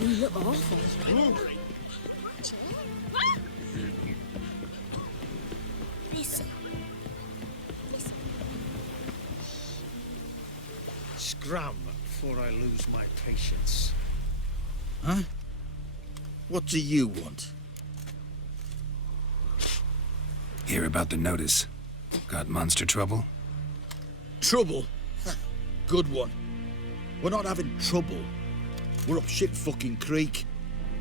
You look awful. Listen. Scram before I lose my patience. Huh? What do you want? Hear about the notice. Got monster trouble? Trouble? Good one. We're not having trouble. We're up shit fucking creek.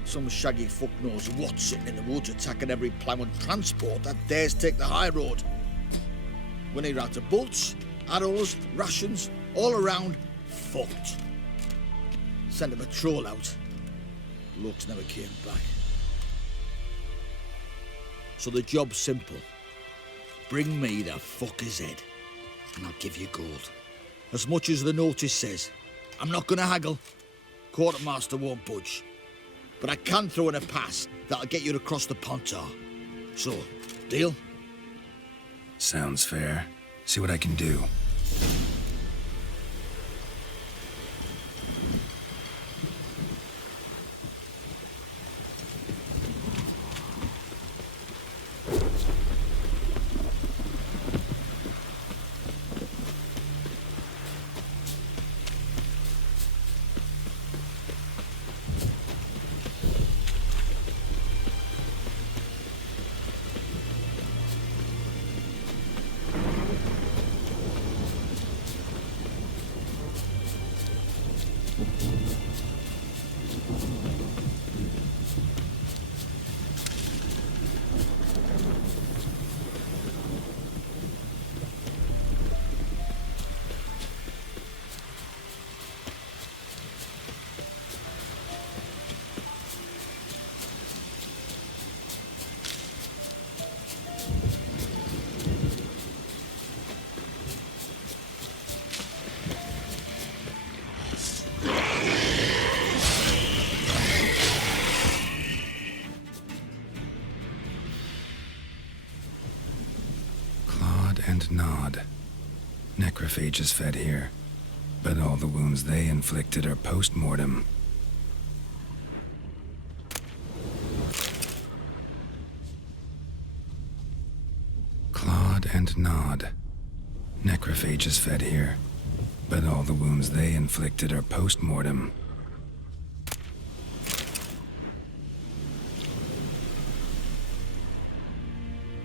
Some shaggy fuck knows what sitting in the woods attacking every plough and transport that dares take the high road. We need out of bolts, arrows, rations, all around, fucked. Sent a patrol out. Looks never came back. So the job's simple. Bring me the fucker's head, and I'll give you gold. As much as the notice says. I'm not gonna haggle. Quartermaster won't budge. But I can throw in a pass that'll get you across the Pontar. So, deal? Sounds fair. See what I can do. And nod. Necrophages fed here, but all the wounds they inflicted are post-mortem. Clawed and nod. Necrophages fed here, but all the wounds they inflicted are post-mortem.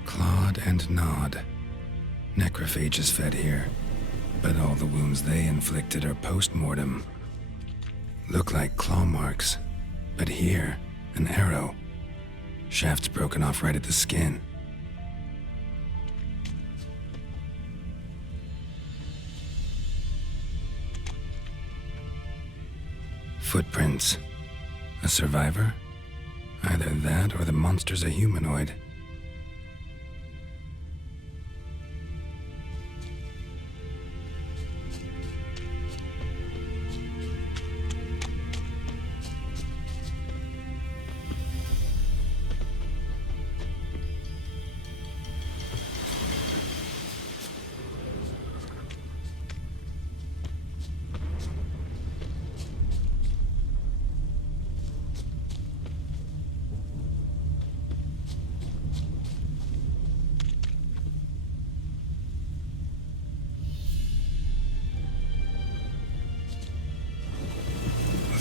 Clawed and nod. Necrophages fed here, but all the wounds they inflicted are post-mortem. Look like claw marks, but here, an arrow. Shaft's broken off right at the skin. Footprints. A survivor? Either that or the monster's a humanoid.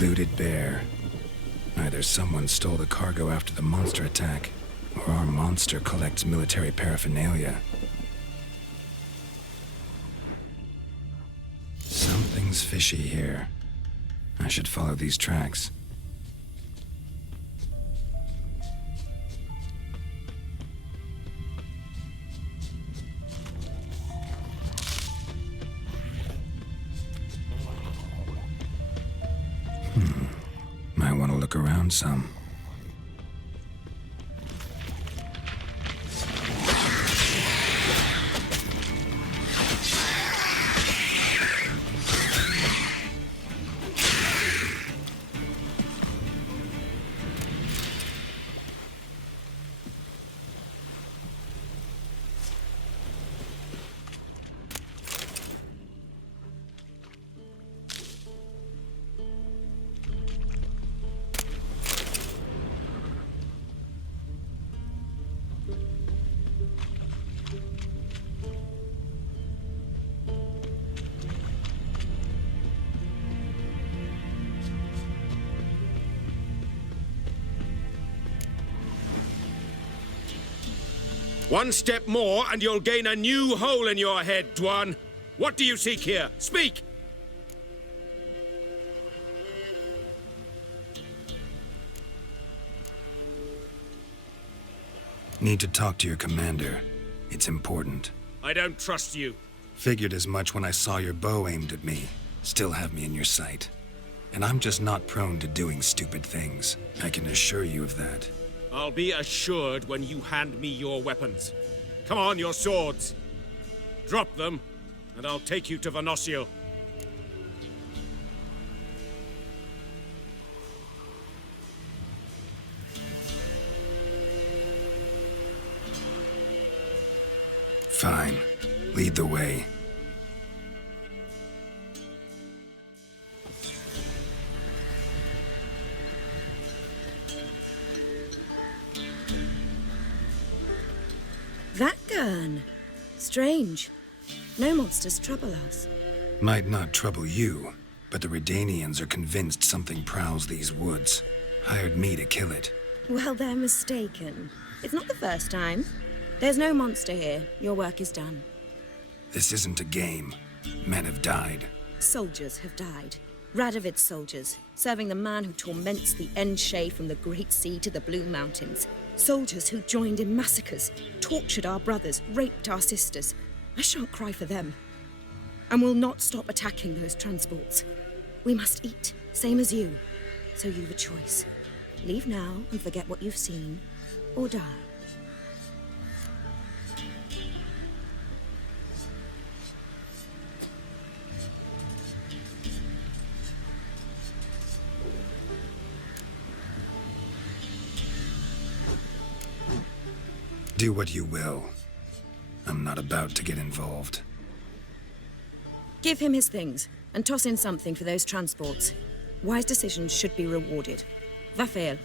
Looted bear. Either someone stole the cargo after the monster attack, or our monster collects military paraphernalia. Something's fishy here. I should follow these tracks. Might want to look around some. One step more and you'll gain a new hole in your head, Dwan. What do you seek here? Speak! Need to talk to your commander. It's important. I don't trust you. Figured as much when I saw your bow aimed at me. Still have me in your sight. And I'm just not prone to doing stupid things. I can assure you of that. I'll be assured when you hand me your weapons. Come on, your swords. Drop them, and I'll take you to Venosio. Fine. Lead the way. That gun. Strange. No monsters trouble us. Might not trouble you, but the Redanians are convinced something prowls these woods. Hired me to kill it. Well, they're mistaken. It's not the first time. There's no monster here. Your work is done. This isn't a game. Men have died. Soldiers have died. Radovid's soldiers, serving the man who torments the Endshay from the Great Sea to the Blue Mountains. Soldiers who joined in massacres, tortured our brothers, raped our sisters. I shan't cry for them. And will not stop attacking those transports. We must eat, same as you. So you've a choice. Leave now and forget what you've seen, or die. Do what you will. I'm not about to get involved. Give him his things, and toss in something for those transports. Wise decisions should be rewarded. Vafael.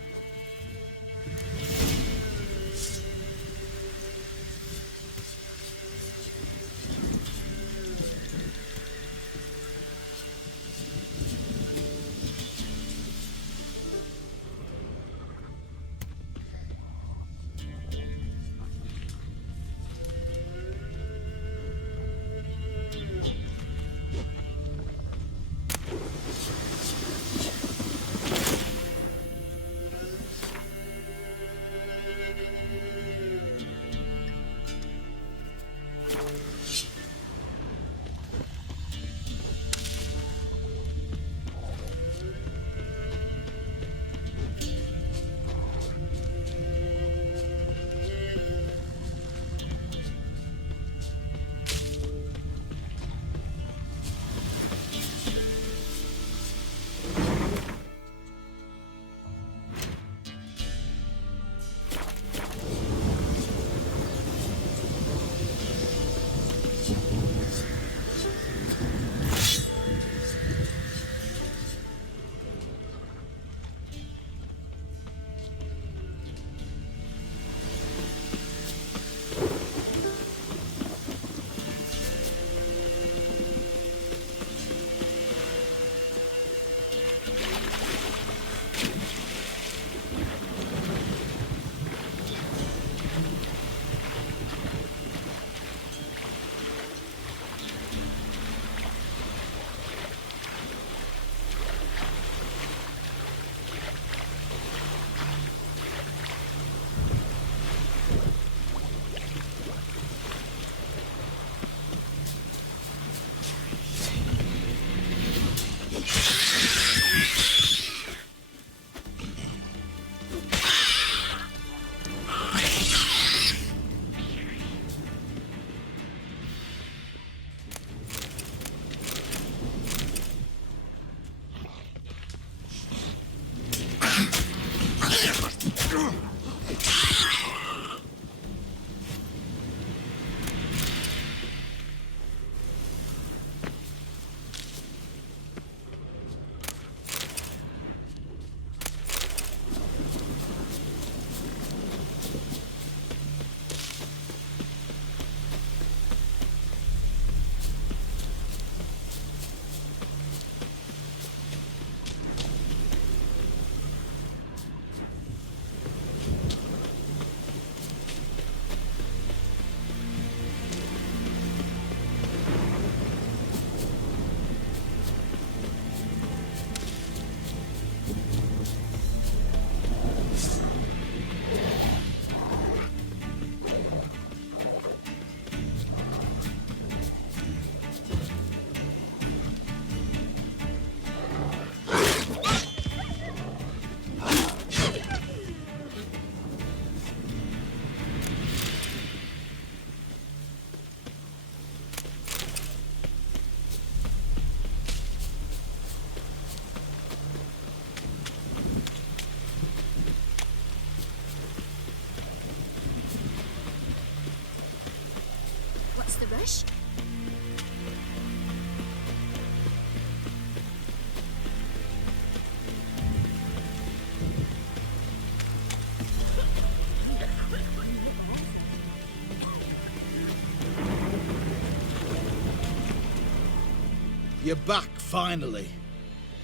You're back, finally.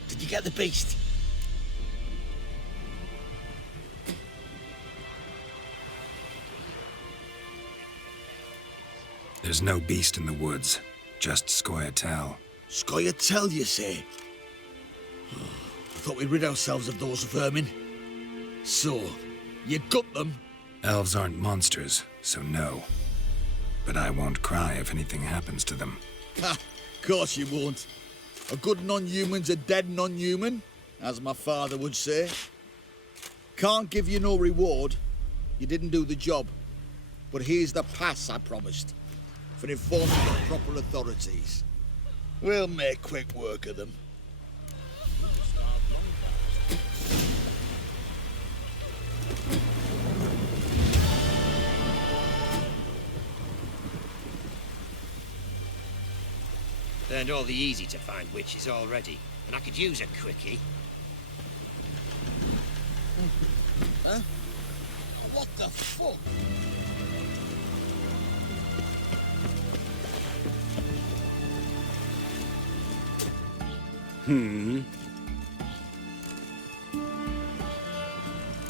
Did you get the beast? There's no beast in the woods, just Scoia'tael. Scoia'tael, you say? I thought we'd rid ourselves of those vermin. So, you gut them? Elves aren't monsters, so no. But I won't cry if anything happens to them. Ha! Of course you won't. A good non-human's a dead non-human, as my father would say. Can't give you no reward. You didn't do the job. But here's the pass I promised, for informing the proper authorities. We'll make quick work of them. Learned all the easy-to-find witches already, and I could use a quickie. Huh? What the fuck?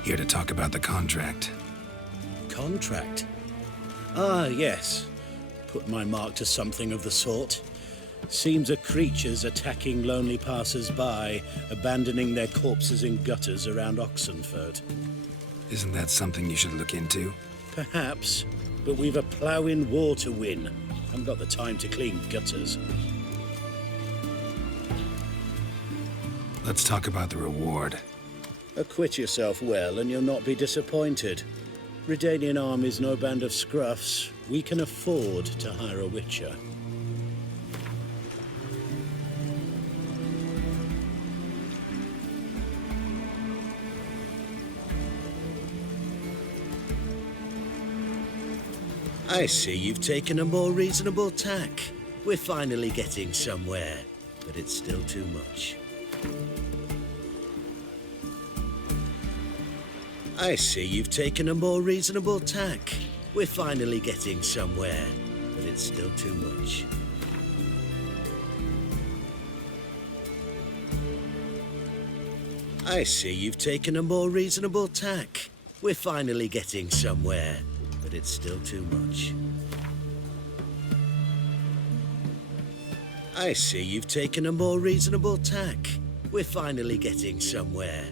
Here to talk about the contract. Contract? Ah, yes. Put my mark to something of the sort. Seems a creature's attacking lonely passers-by, abandoning their corpses in gutters around Oxenford. Isn't that something you should look into? Perhaps, but we've a ploughing war to win. Haven't got the time to clean gutters. Let's talk about the reward. Acquit yourself well and you'll not be disappointed. Redanian army's no band of scruffs. We can afford to hire a witcher. I see you've taken a more reasonable tack. We're finally getting somewhere, but it's still too much. I see you've taken a more reasonable tack. We're finally getting somewhere, but it's still too much. I see you've taken a more reasonable tack. We're finally getting somewhere, but it's still too much. I see you've taken a more reasonable tack. We're finally getting somewhere,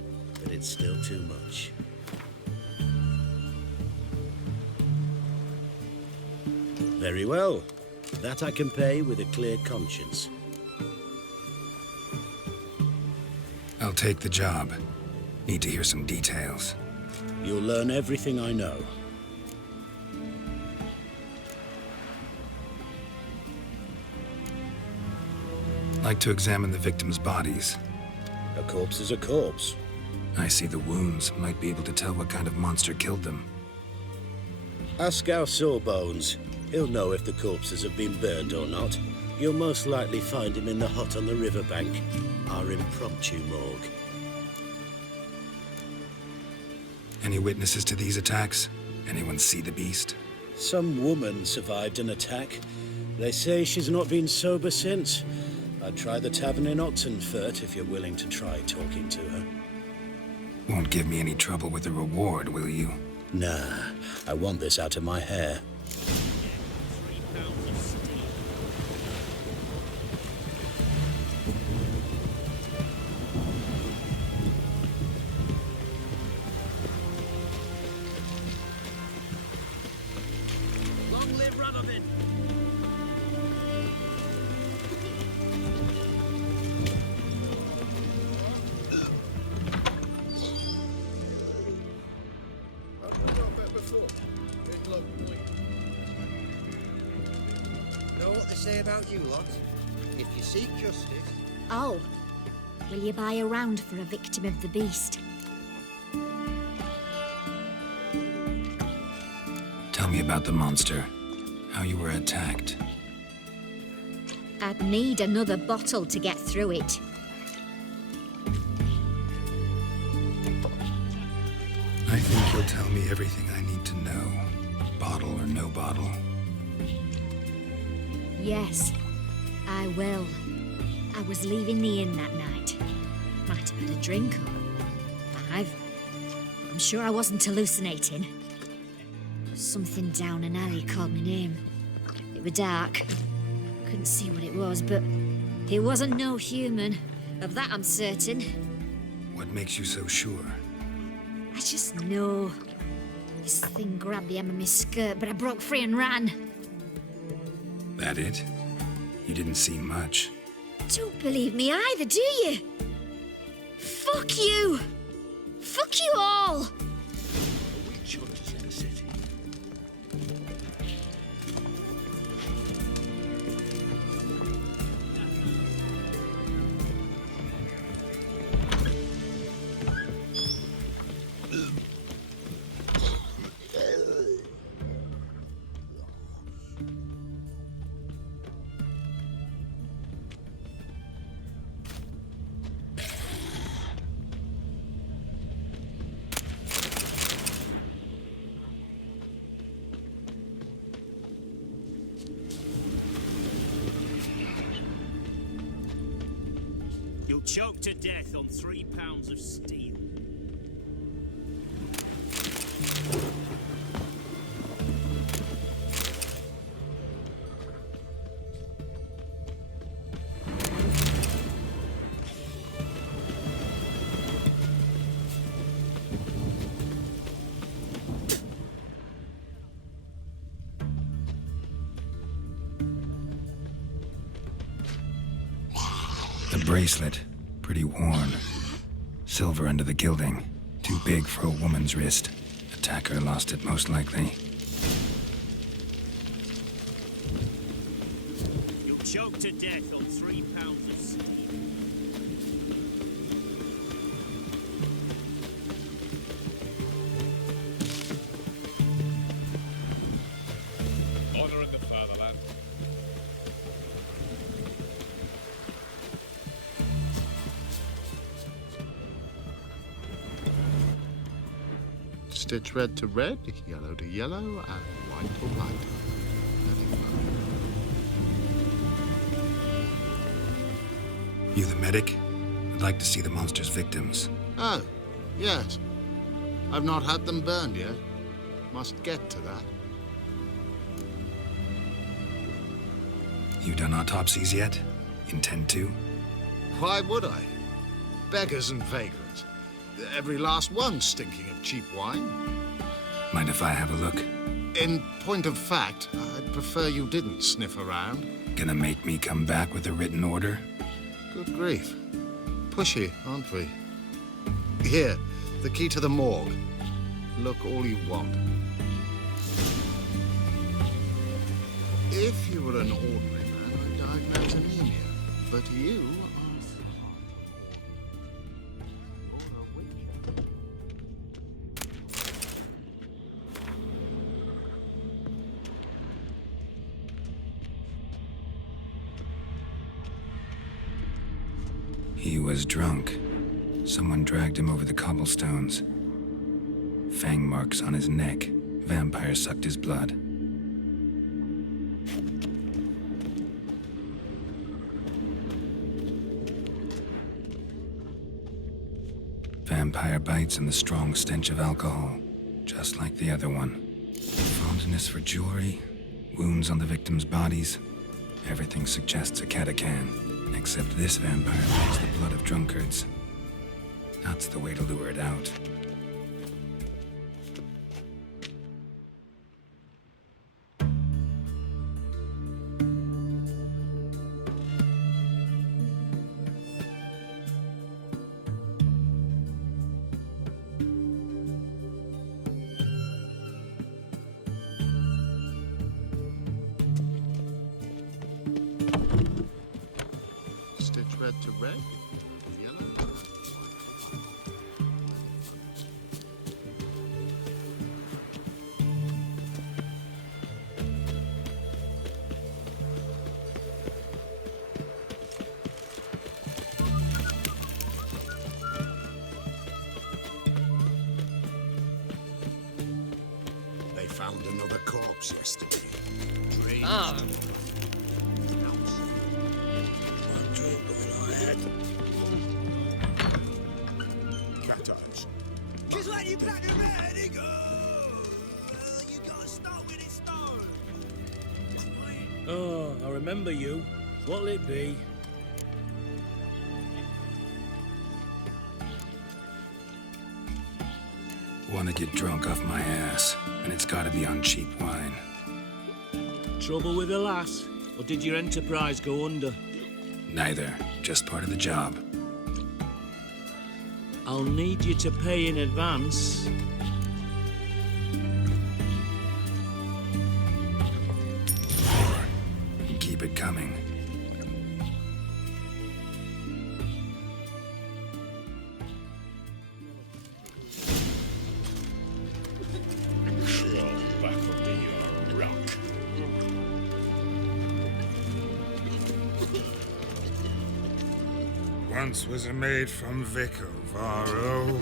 but it's still too much. Very well. That I can pay with a clear conscience. I'll take the job. Need to hear some details. You'll learn everything I know. Like to examine the victims' bodies. A corpse is a corpse. I see the wounds. Might be able to tell what kind of monster killed them. Ask our Sawbones. He'll know if the corpses have been burned or not. You'll most likely find him in the hut on the riverbank, our impromptu morgue. Any witnesses to these attacks? Anyone see the beast? Some woman survived an attack. They say she's not been sober since. I'd try the tavern in Oxenford if you're willing to try talking to her. Won't give me any trouble with the reward, will you? Nah, I want this out of my hair. Long live Radovid! Know what they say about you lot? If you seek justice... Oh, will you buy a round for a victim of the beast? Tell me about the monster. How you were attacked. I'd need another bottle to get through it. I think you'll tell me everything I need to know. Bottle or no bottle. Yes, I will. I was leaving the inn that night. Might have had a drink or 5. I'm sure I wasn't hallucinating. Something down an alley called my name. It was dark. Couldn't see what it was, but it wasn't no human. Of that I'm certain. What makes you so sure? I just know. This thing grabbed the hem of my skirt, but I broke free and ran. That it? You didn't see much. Don't believe me either, do you? Fuck you! Fuck you all! Witch hunters in the city. You'll choke to death on 3 pounds of steel. The bracelet, pretty worn. Silver under the gilding, too big for a woman's wrist. Attacker lost it most likely. You'll choke to death on 3 pounds of steel. Honor in the fatherland. Stitch red to red, yellow to yellow, and white to white. You the medic? I'd like to see the monster's victims. Oh, yes. I've not had them burned yet. Must get to that. You done autopsies yet? Intend to? Why would I? Beggars and vagrants. Every last one stinking of cheap wine. Mind if I have a look? In point of fact, I'd prefer you didn't sniff around. Gonna make me come back with a written order? Good grief. Pushy, aren't we? Here, the key to the morgue. Look all you want. If you were an ordinary man, I'd diagnose anemia. But you are a witch. He was drunk. Someone dragged him over the cobblestones. Fang marks on his neck. Vampire sucked his blood. Vampire bites and the strong stench of alcohol, just like the other one. Fondness for jewelry, wounds on the victims' bodies. Everything suggests a catacan, except this vampire likes the blood of drunkards. That's the way to lure it out. Stitch red to red, yellow. They found another corpse yesterday. Ah, One drove gone touch. Cause when you plant the red, it goes. You gotta start with it stone. Oh, I remember you. What'll it be? Want to get drunk off my ass, and it's got to be on cheap wine. Trouble with the lass? Or did your enterprise go under? Neither. Just part of the job. I'll need you to pay in advance. And keep it coming. Back up to your rock. Once was a maid from Vicovaro.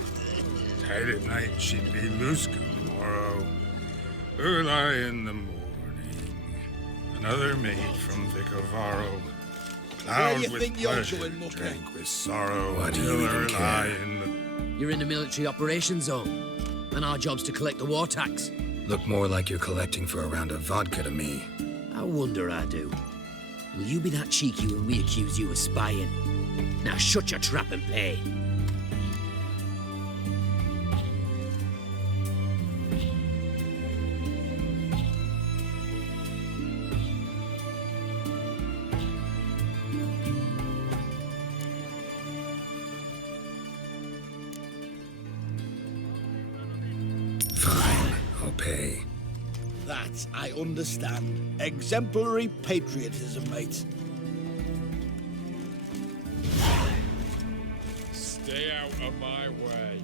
Tight at night she'd be loose come morrow. Early in the morning. Another maid from Vicovaro. Where Plowed you with think you're pleasure, going, Mucker? drank with sorrow. Why do you till even early care? in the... You're in the military operations zone. And our job's to collect the war tax. Look more like you're collecting for a round of vodka to me. I wonder I do. Will you be that cheeky when we accuse you of spying? Now shut your trap and pay. Fine, I'll pay. That I understand. Exemplary patriotism, mate. Stay out of my way.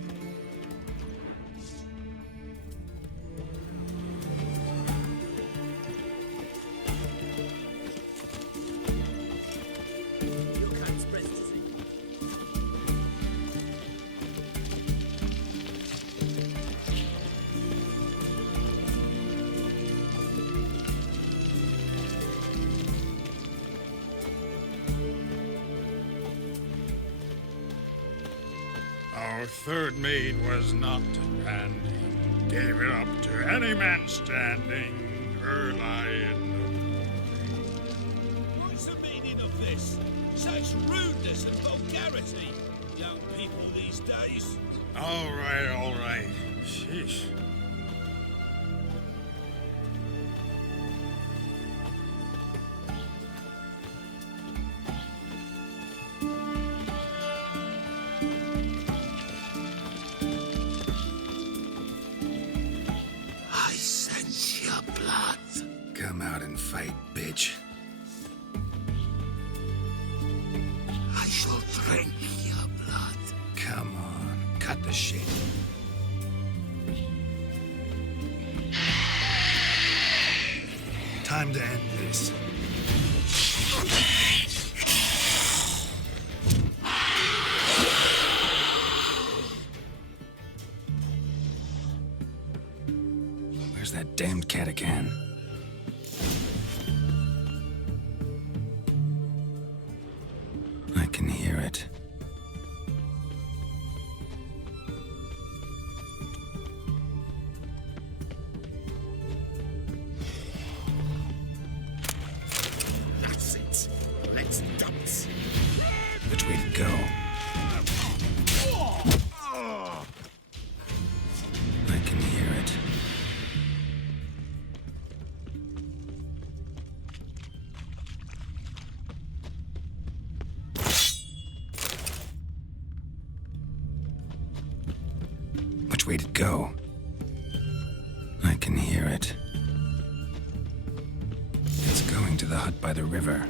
Our third maid was not and gave it up to any man standing early in the morning. What's the meaning of this? Such rudeness and vulgarity, young people these days. All right, all right. Sheesh. I sense your blood. Come out and fight, bitch. I shall drink your blood. Come on, cut the shit. Time to end this. Where's that damned cat again? I can hear it. That's it. Let's dance. Which way to go? I can hear it. Which way to go? I can hear it. It's going to the hut by the river.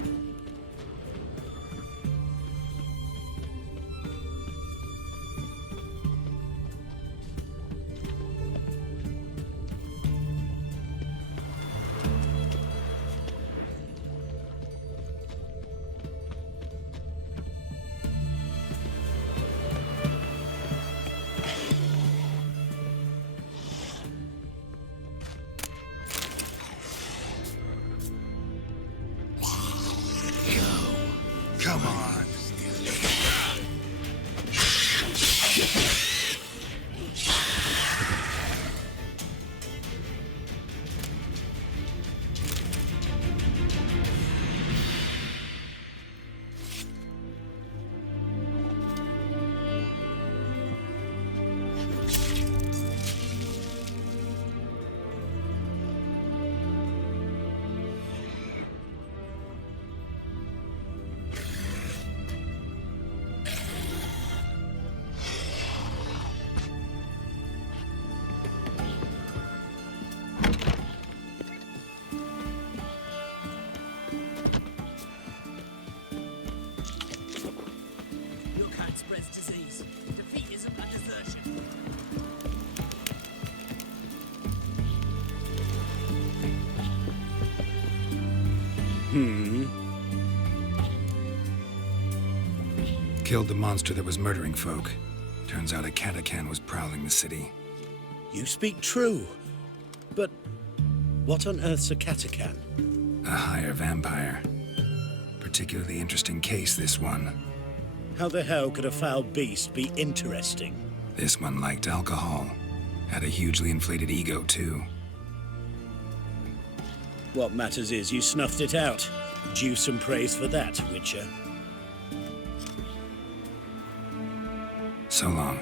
Killed the monster that was murdering folk. Turns out a catacan was prowling the city. You speak true. But what on earth's a catacan? A higher vampire. Particularly interesting case, this one. How the hell could a foul beast be interesting? This one liked alcohol. Had a hugely inflated ego, too. What matters is you snuffed it out. Due some praise for that, Witcher. So long.